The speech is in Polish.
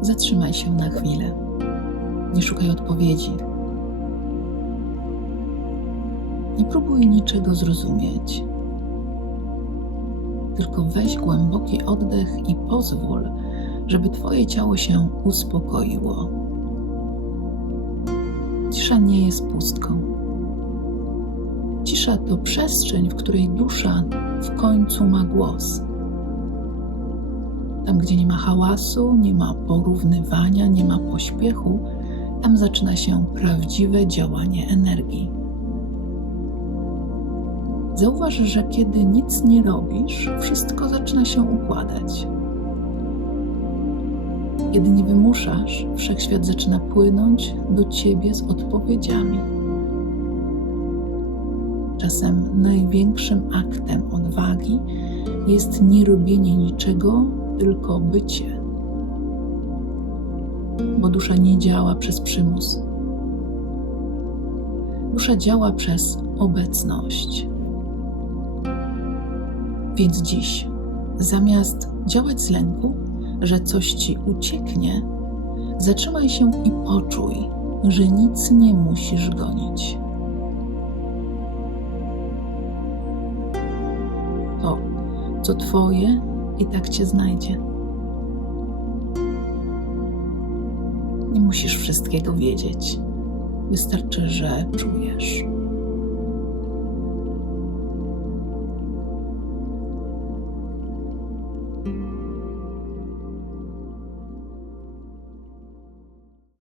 zatrzymaj się na chwilę. Nie szukaj odpowiedzi. Nie próbuj niczego zrozumieć. Tylko weź głęboki oddech i pozwól, żeby Twoje ciało się uspokoiło. Cisza nie jest pustką. Cisza to przestrzeń, w której dusza w końcu ma głos. Tam, gdzie nie ma hałasu, nie ma porównywania, nie ma pośpiechu, tam zaczyna się prawdziwe działanie energii. Zauważ, że kiedy nic nie robisz, wszystko zaczyna się układać. Kiedy nie wymuszasz, wszechświat zaczyna płynąć do ciebie z odpowiedziami. Czasem największym aktem odwagi jest nie robienie niczego, tylko bycie. Bo dusza nie działa przez przymus. Dusza działa przez obecność. Więc dziś, zamiast działać z lęku, że coś ci ucieknie, zatrzymaj się i poczuj, że nic nie musisz gonić. To, co twoje, i tak cię znajdzie. Nie musisz wszystkiego wiedzieć. Wystarczy, że czujesz.